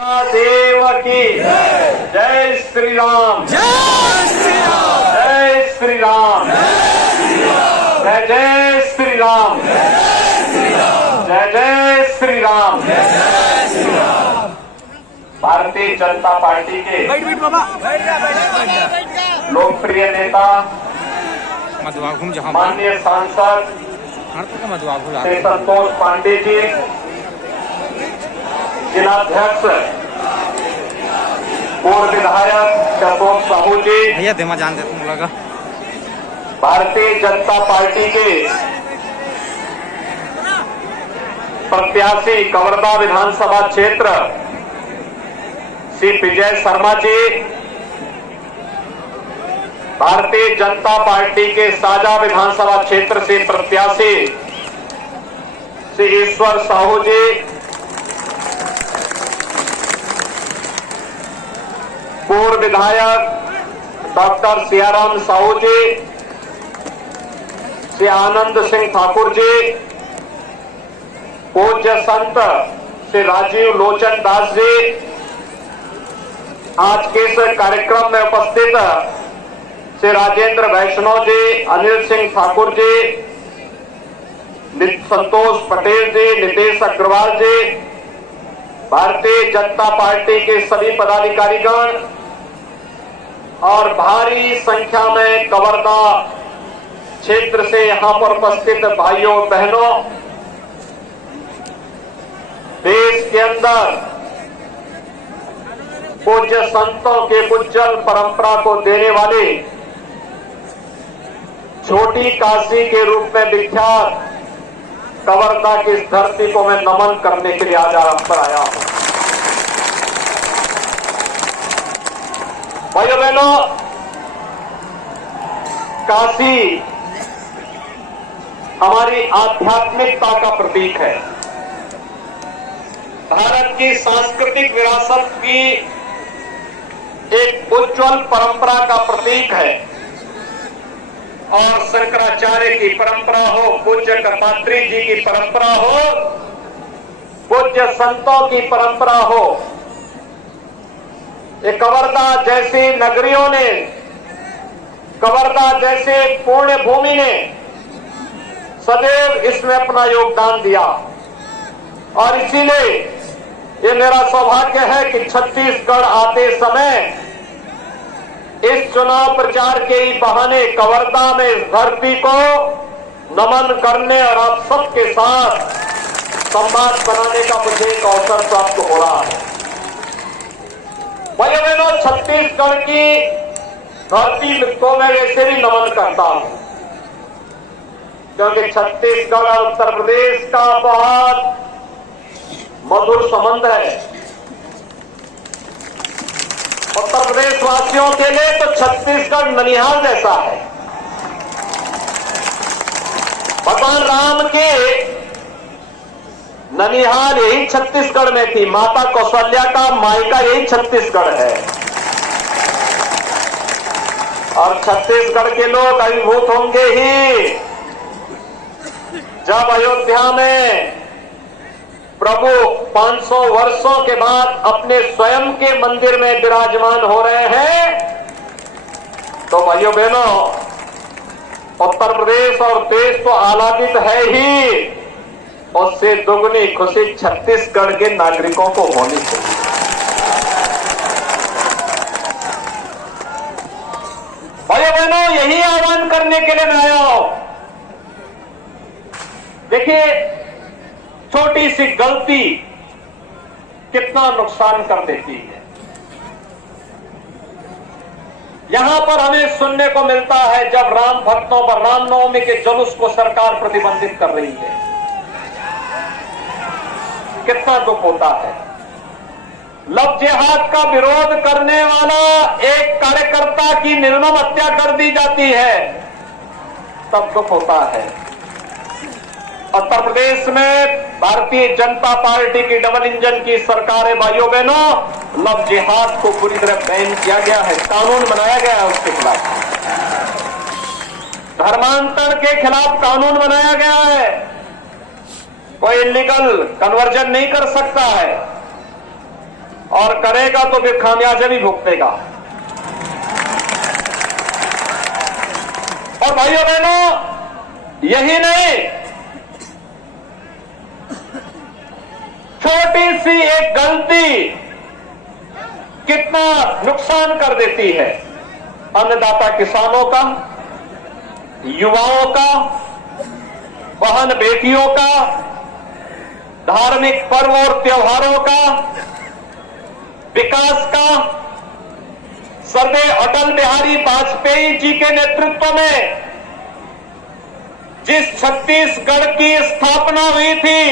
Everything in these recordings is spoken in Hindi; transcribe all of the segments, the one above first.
देव की जय श्री राम, जय श्री राम, जय श्री राम, जय जय श्री राम, जय जय श्री राम। भारतीय जनता पार्टी के लोकप्रिय नेता माननीय सांसद श्री संतोष पांडे जी, जिलाध्यक्ष पूर्व विधायक अशोक साहू जी, भैया देमा जान देते तुम लगा भारतीय जनता पार्टी के प्रत्याशी कवर्धा विधानसभा क्षेत्र श्री विजय शर्मा जी, भारतीय जनता पार्टी के साजा विधानसभा क्षेत्र से प्रत्याशी श्री ईश्वर साहू जी, पूर्व विधायक डॉक्टर सियाराम साहू जी, श्री आनंद सिंह ठाकुर जी, पूज्य संत श्री राजीव लोचन दास जी, आज के इस कार्यक्रम में उपस्थित श्री राजेंद्र वैष्णव जी, अनिल सिंह ठाकुर जी, संतोष पटेल जी, नितेश अग्रवाल जी, भारतीय जनता पार्टी के सभी पदाधिकारीगण और भारी संख्या में कवर्धा क्षेत्र से यहां पर उपस्थित भाइयों बहनों, देश के अंदर पूज्य संतों के उज्जवल परंपरा को देने वाले छोटी काशी के रूप में विख्यात कवर्धा की इस धरती को मैं नमन करने के लिए आज आप पर आया हूं। भाइयों बहनों, काशी हमारी आध्यात्मिकता का प्रतीक है, भारत की सांस्कृतिक विरासत की एक उज्जवल परंपरा का प्रतीक है और शंकराचार्य की परंपरा हो, पूज्य दत्तात्रेय जी की परंपरा हो, पूज्य संतों की परंपरा हो, ये कवर्धा जैसी नगरियों ने, कवर्धा जैसे पुण्य भूमि ने सदैव इसमें अपना योगदान दिया और इसीलिए ये मेरा सौभाग्य है कि छत्तीसगढ़ आते समय इस चुनाव प्रचार के ही बहाने कवर्धा में इस धरती को नमन करने और आप सबके साथ संवाद बनाने का मुझे एक अवसर प्राप्त हो रहा है। भाइयों बहनों, छत्तीसगढ़ की धरती को मैं वैसे भी नमन करता हूं क्योंकि छत्तीसगढ़ और उत्तर प्रदेश का बहुत मधुर संबंध है। उत्तर प्रदेश वासियों के लिए तो छत्तीसगढ़ ननिहाल जैसा है। भगवान राम के ननिहाल यही छत्तीसगढ़ में थी, माता कौशल्या का मायका यही छत्तीसगढ़ है और छत्तीसगढ़ के लोग अभिभूत होंगे ही जब अयोध्या में प्रभु 500 वर्षों के बाद अपने स्वयं के मंदिर में विराजमान हो रहे हैं। तो भाइयों बहनों, उत्तर प्रदेश और देश तो आह्लादित है ही, उससे दुगनी खुशी छत्तीसगढ़ के नागरिकों को होनी चाहिए। भाइयों बहनों, यही आह्वान करने के लिए मैं आया हूं। देखिए, छोटी सी गलती कितना नुकसान कर देती है। यहां पर हमें सुनने को मिलता है जब राम भक्तों पर रामनवमी के जुलूस को सरकार प्रतिबंधित कर रही है, कितना दुख होता है। लव जिहाद का विरोध करने वाला एक कार्यकर्ता की निर्मम हत्या कर दी जाती है, तब दुख होता है। उत्तर प्रदेश में भारतीय जनता पार्टी की डबल इंजन की सरकार है। भाइयों बहनों, लव जिहाद को पूरी तरह बैन किया गया है, कानून बनाया गया है उसके खिलाफ, धर्मांतर के खिलाफ कानून बनाया गया है। कोई इलीगल कन्वर्जन नहीं कर सकता है। और करेगा तो फिर खामियाजा भी भुगतेगा। और भाइयों बहनों, यही नहीं, छोटी सी एक गलती कितना नुकसान कर देती है अन्नदाता किसानों का, युवाओं का, बहन बेटियों का, धार्मिक पर्व और त्योहारों का, विकास का। स्वर्गीय अटल बिहारी वाजपेयी जी के नेतृत्व में जिस छत्तीसगढ़ की स्थापना हुई थी,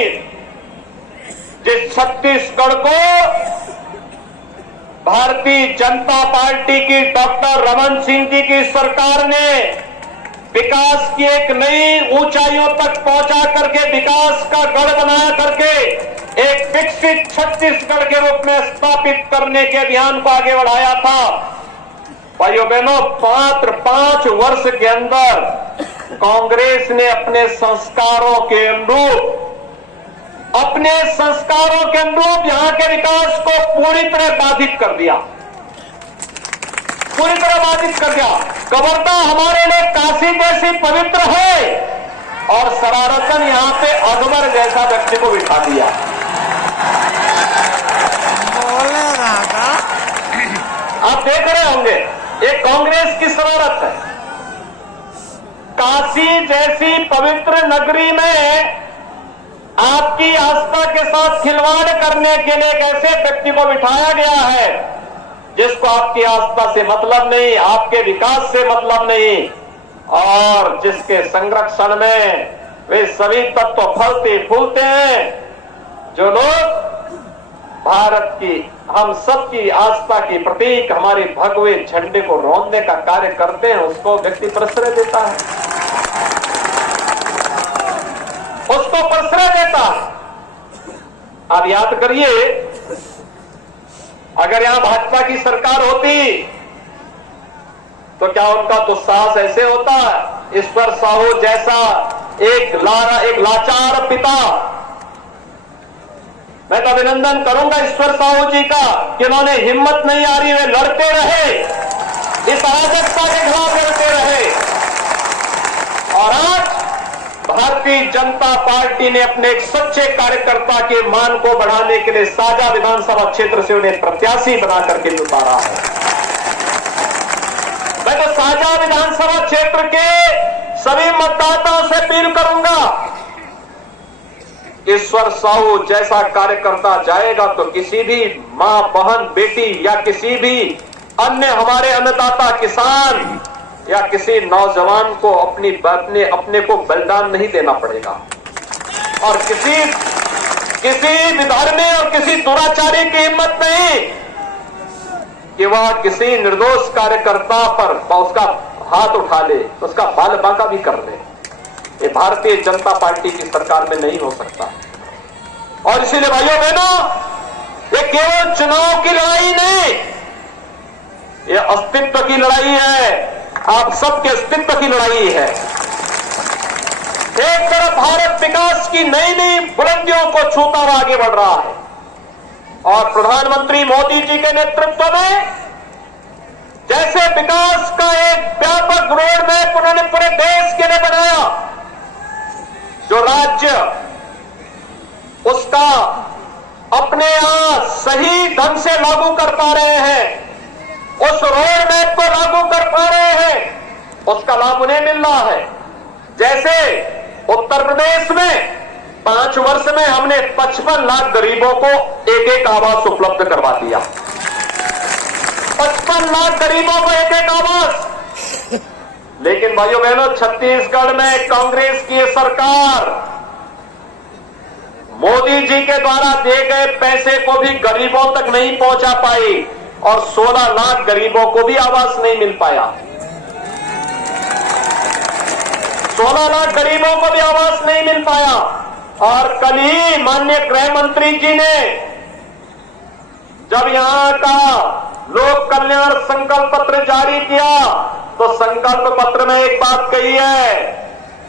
जिस छत्तीसगढ़ को भारतीय जनता पार्टी की डॉक्टर रमन सिंह जी की सरकार ने विकास की एक नई ऊंचाइयों तक पहुंचा करके, विकास का गढ़ बना करके एक विकसित छत्तीसगढ़ के रूप में स्थापित करने के अभियान को आगे बढ़ाया था। भाइयों बहनों, मात्र 5 वर्ष के अंदर कांग्रेस ने अपने संस्कारों के अनुरूप यहां के विकास को पूरी तरह बाधित कर दिया, पूरी तरह बाधित कर दिया। कवर्धा हमारे लिए काशी जैसी पवित्र है और शरारतन यहां पे अकबर जैसा व्यक्ति को बिठा दिया। आप देख रहे होंगे, ये कांग्रेस की शरारत है। काशी जैसी पवित्र नगरी में आपकी आस्था के साथ खिलवाड़ करने के लिए एक ऐसे व्यक्ति को बिठाया गया है जिसको आपकी आस्था से मतलब नहीं, आपके विकास से मतलब नहीं, और जिसके संरक्षण में वे सभी तत्व फलते फूलते हैं जो लोग भारत की, हम सबकी आस्था की प्रतीक हमारे भगवे झंडे को रोंदने का कार्य करते हैं, उसको व्यक्ति प्रश्रय देता है, उसको प्रश्रय देता है। आप याद करिए, अगर यहां भाजपा की सरकार होती तो क्या उनका दुस्साहस ऐसे होता? ईश्वर साहू जैसा एक लाचार पिता, मैं तो अभिनंदन करूंगा ईश्वर साहू जी का कि उन्होंने हिम्मत नहीं आ रही, वे लड़ते रहे, इस अराजकता के खिलाफ लड़ते रहे। और आज भारतीय जनता पार्टी ने अपने एक सच्चे कार्यकर्ता के मान को बढ़ाने के लिए साजा विधानसभा क्षेत्र से उन्हें प्रत्याशी बना करके उतारा है। मैं तो साजा विधानसभा क्षेत्र के सभी मतदाताओं से अपील करूंगा, ईश्वर साहू जैसा कार्यकर्ता जाएगा तो किसी भी मां, बहन, बेटी या किसी भी अन्य हमारे अन्नदाता किसान या किसी नौजवान को अपने को बलिदान नहीं देना पड़ेगा। और किसी विधर्मी और किसी दुराचारी की हिम्मत नहीं कि वह किसी निर्दोष कार्यकर्ता पर उसका हाथ उठा ले, उसका बाल बांका भी कर ले। ये भारतीय जनता पार्टी की सरकार में नहीं हो सकता। और इसीलिए भाइयों बहनों, ये केवल चुनाव की लड़ाई नहीं, ये अस्तित्व की लड़ाई है, आप सबके अस्तित्व की लड़ाई है। एक तरफ भारत विकास की नई नई बुलंदियों को छूता हुआ आगे बढ़ रहा है और प्रधानमंत्री मोदी जी के नेतृत्व में जैसे विकास का एक व्यापक रोड मैप उन्होंने पूरे देश के लिए बनाया, जो राज्य उसका अपने यहां सही ढंग से लागू कर पा रहे हैं, उस रोड मैप को लागू कर पा रहे हैं, उसका लाभ उन्हें मिल रहा है। जैसे उत्तर प्रदेश में 5 वर्ष में हमने 55 लाख गरीबों को एक आवास उपलब्ध करवा दिया। 55 लाख गरीबों को एक आवास। लेकिन भाइयों बहनों, छत्तीसगढ़ में कांग्रेस की सरकार मोदी जी के द्वारा दिए गए पैसे को भी गरीबों तक नहीं पहुंचा पाई और 16 लाख गरीबों को भी आवास नहीं मिल पाया। 16 लाख गरीबों को भी आवास नहीं मिल पाया। और कल ही माननीय गृह मंत्री जी ने जब यहां का लोक कल्याण संकल्प पत्र जारी किया तो संकल्प पत्र में एक बात कही है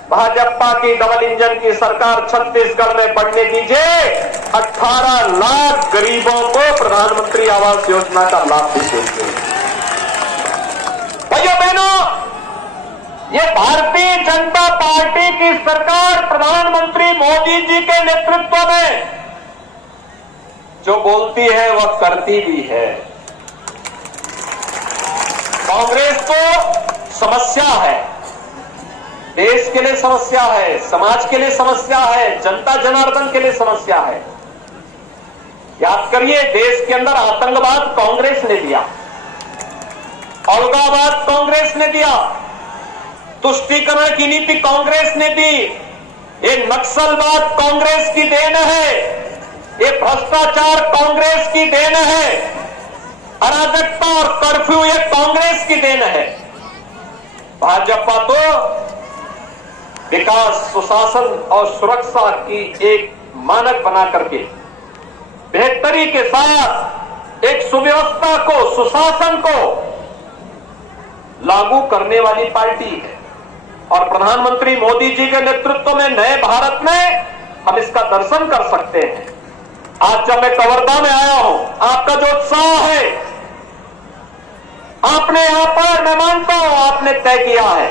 भाजपा की डबल इंजन की सरकार छत्तीसगढ़ में बढ़ने दीजिए। 18 लाख गरीबों को प्रधानमंत्री आवास योजना का लाभ भी देंगे। भाइयों बहनों, ये भारतीय जनता पार्टी की सरकार प्रधानमंत्री मोदी जी के नेतृत्व में जो बोलती है वह करती भी है। कांग्रेस को समस्या है, देश के लिए समस्या है, समाज के लिए समस्या है, जनता जनार्दन के लिए समस्या है। याद करिए, देश के अंदर आतंकवाद कांग्रेस ने दिया, अलगाववाद कांग्रेस ने दिया, तुष्टीकरण की नीति कांग्रेस ने दी, ये नक्सलवाद कांग्रेस की देन है, ये भ्रष्टाचार कांग्रेस की देन है, अराजकता और कर्फ्यू ये कांग्रेस की देन है। भाजपा तो विकास, सुशासन और सुरक्षा की एक मानक बना करके बेहतरी के साथ एक सुव्यवस्था को, सुशासन को लागू करने वाली पार्टी है। और प्रधानमंत्री मोदी जी के नेतृत्व में नए भारत में हम इसका दर्शन कर सकते हैं। आज जब मैं कवर्धा में आया हूं, आपका जो उत्साह है, आपने यहां पर, मैं मानता हूं, आपने तय किया है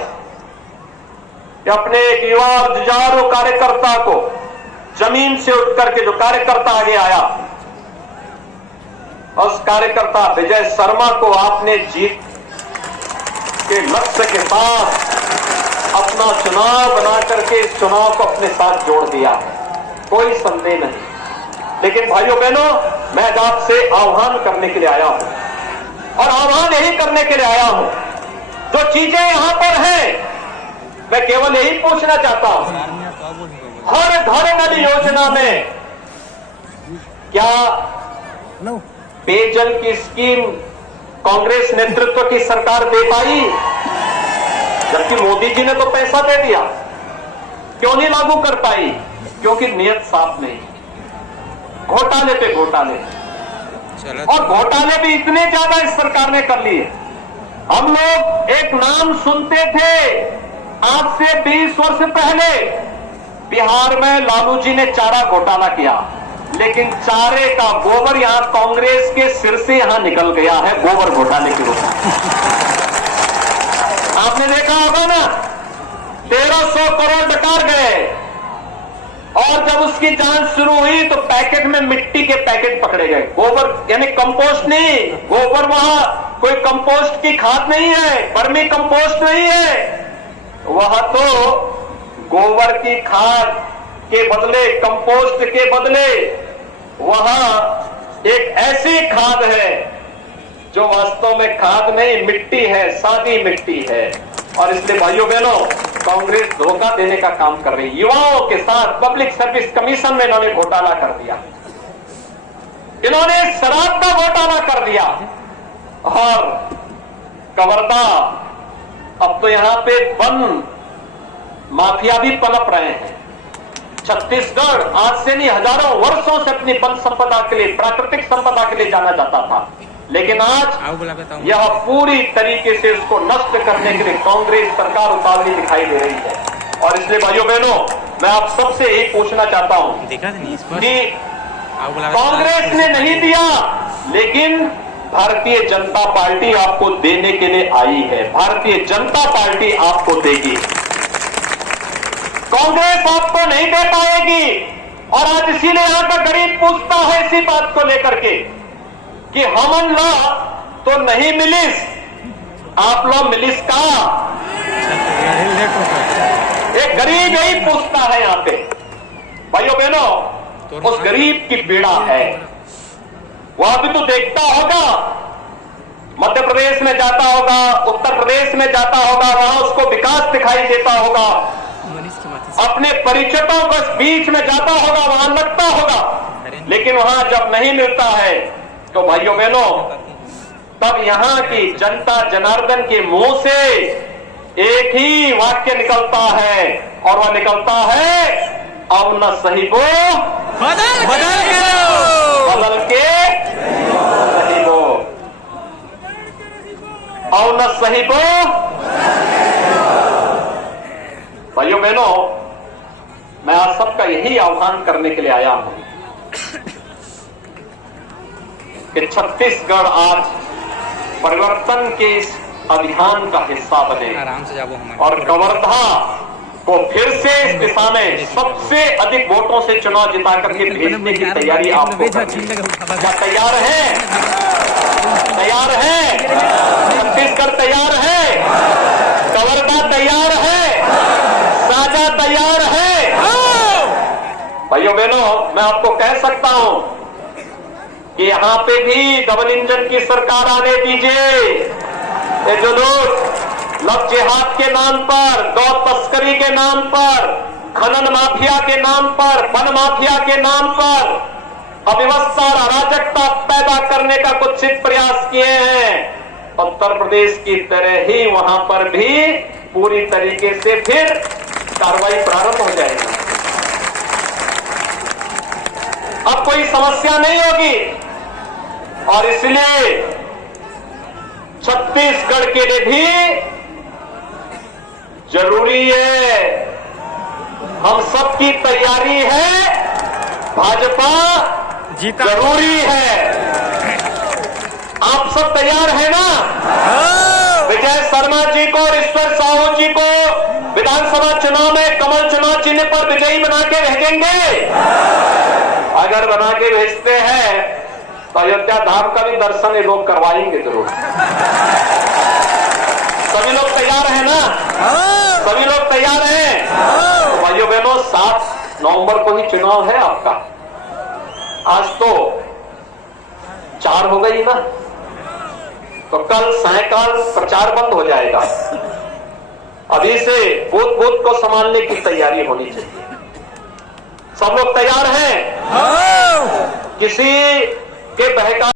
कि अपने एक युवा और जुझारू कार्यकर्ता को जमीन से उठ करके जो कार्यकर्ता आगे आया, उस कार्यकर्ता विजय शर्मा को आपने जीत के लक्ष्य के साथ अपना चुनाव बना करके इस चुनाव को अपने साथ जोड़ दिया है, कोई संदेह नहीं। लेकिन भाइयों बहनों, मैं आपसे आह्वान करने के लिए आया हूं, और आह्वान यही करने के लिए आया हूं, जो चीजें यहां पर हैं मैं केवल यही पूछना चाहता हूं, हर घर नल योजना में क्या पेयजल की स्कीम कांग्रेस नेतृत्व की सरकार दे पाई? जबकि मोदी जी ने तो पैसा दे दिया, क्यों नहीं लागू कर पाई? क्योंकि नियत साफ नहीं, घोटाले पे घोटाले, और घोटाले भी इतने ज्यादा इस सरकार ने कर लिए। हम लोग एक नाम सुनते थे, आज से 20 वर्ष पहले बिहार में लालू जी ने चारा घोटाला किया, लेकिन चारे का गोबर यहां कांग्रेस के सिर से यहां निकल गया है, गोबर घोटाले के रूप में। आपने देखा होगा ना, 1300 करोड़ डकार गए, और जब उसकी जांच शुरू हुई तो पैकेट में मिट्टी के पैकेट पकड़े गए। गोबर यानी कंपोस्ट नहीं, गोबर वहां कोई कंपोस्ट की खाद नहीं है, वर्मी कंपोस्ट नहीं है, वह तो गोबर की खाद के बदले, कंपोस्ट के बदले वहां एक ऐसी खाद है जो वास्तव में खाद नहीं, मिट्टी है, सादी मिट्टी है। और इसलिए भाइयों बहनों, कांग्रेस धोखा देने का काम कर रही है। युवाओं के साथ पब्लिक सर्विस कमीशन में इन्होंने घोटाला कर दिया, इन्होंने शराब का घोटाला कर दिया, और कवर्धा, अब तो यहां पे वन माफिया भी पनप रहे हैं। छत्तीसगढ़ आज से नहीं, हजारों वर्षों से अपनी वन संपदा के लिए, प्राकृतिक संपदा के लिए जाना जाता था, लेकिन आज यह पूरी तरीके से उसको नष्ट करने के लिए कांग्रेस सरकार उतावली दिखाई दे रही है। और इसलिए भाइयों बहनों, मैं आप सबसे यही पूछना चाहता हूं कि कांग्रेस ने नहीं दिया, लेकिन भारतीय जनता पार्टी आपको देने के लिए आई है। भारतीय जनता पार्टी आपको देगी, कांग्रेस आपको नहीं दे पाएगी। और आज इसीलिए यहां का गरीब पूछता है इसी बात को लेकर के कि हमन ला तो नहीं मिलिस, आप लोग मिलिस का? एक गरीब यही पूछता है यहां पे। भाइयों बहनों, उस गरीब की पीड़ा है, वह भी तो देखता होगा, मध्य प्रदेश में जाता होगा, उत्तर प्रदेश में जाता होगा, वहां उसको विकास दिखाई देता होगा, अपने परिचितों के बीच में जाता होगा, वहां लगता होगा, लेकिन वहां जब नहीं मिलता है तो भाइयों बहनों, तब यहां की जनता जनार्दन के मुंह से एक ही वाक्य निकलता है, और वह निकलता है, अब न सही वो बदल के सही वो, अब न सही वो। भाइयों बहनों, मैं आज सबका यही आह्वान करने के लिए आया हूं कि छत्तीसगढ़ आज परिवर्तन के इस अभियान का हिस्सा बने आराम से जाओ हमारे और कवर्धा को फिर से इस दिशा में सबसे अधिक वोटों से चुनाव जिता करके भेजने की तैयारी आपको करनी है। क्या तैयार है? तैयार है? छत्तीसगढ़ तैयार है? कवर्धा तैयार है? साझा तैयार है? भाइयों बहनों, मैं आपको कह सकता हूं कि यहां पे भी डबल इंजन की सरकार आने दीजिए। ये जो लोग लव जिहाद के नाम पर, गौ तस्करी के नाम पर, खनन माफिया के नाम पर, वन माफिया के नाम पर अव्यवस्था और अराजकता पैदा करने का कुत्सित प्रयास किए हैं, उत्तर प्रदेश की तरह ही वहां पर भी पूरी तरीके से फिर कार्रवाई प्रारंभ हो जाएगी। अब कोई समस्या नहीं होगी और इसलिए छत्तीसगढ़ के लिए भी जरूरी है, हम सबकी तैयारी है, भाजपा जीता जरूरी है। आप सब तैयार है ना? विजय शर्मा जी को और ईश्वर साहू जी को विधानसभा चुनाव में कमल चुनाव चिन्ह पर विजयी बना के भेजेंगे? अगर बना के भेजते हैं तो अयोध्या धाम का भी दर्शन ये लोग करवाएंगे जरूर। सभी लोग तैयार हैं ना? सभी लोग तैयार हैं? तो भाइयों बहनों, 7 नवंबर को ही चुनाव है आपका। आज तो 4 हो गई ना, तो कल सायकाल प्रचार बंद हो जाएगा। अभी से बूथ बूथ को संभालने की तैयारी होनी चाहिए। सब लोग तैयार हैं? किसी के बहका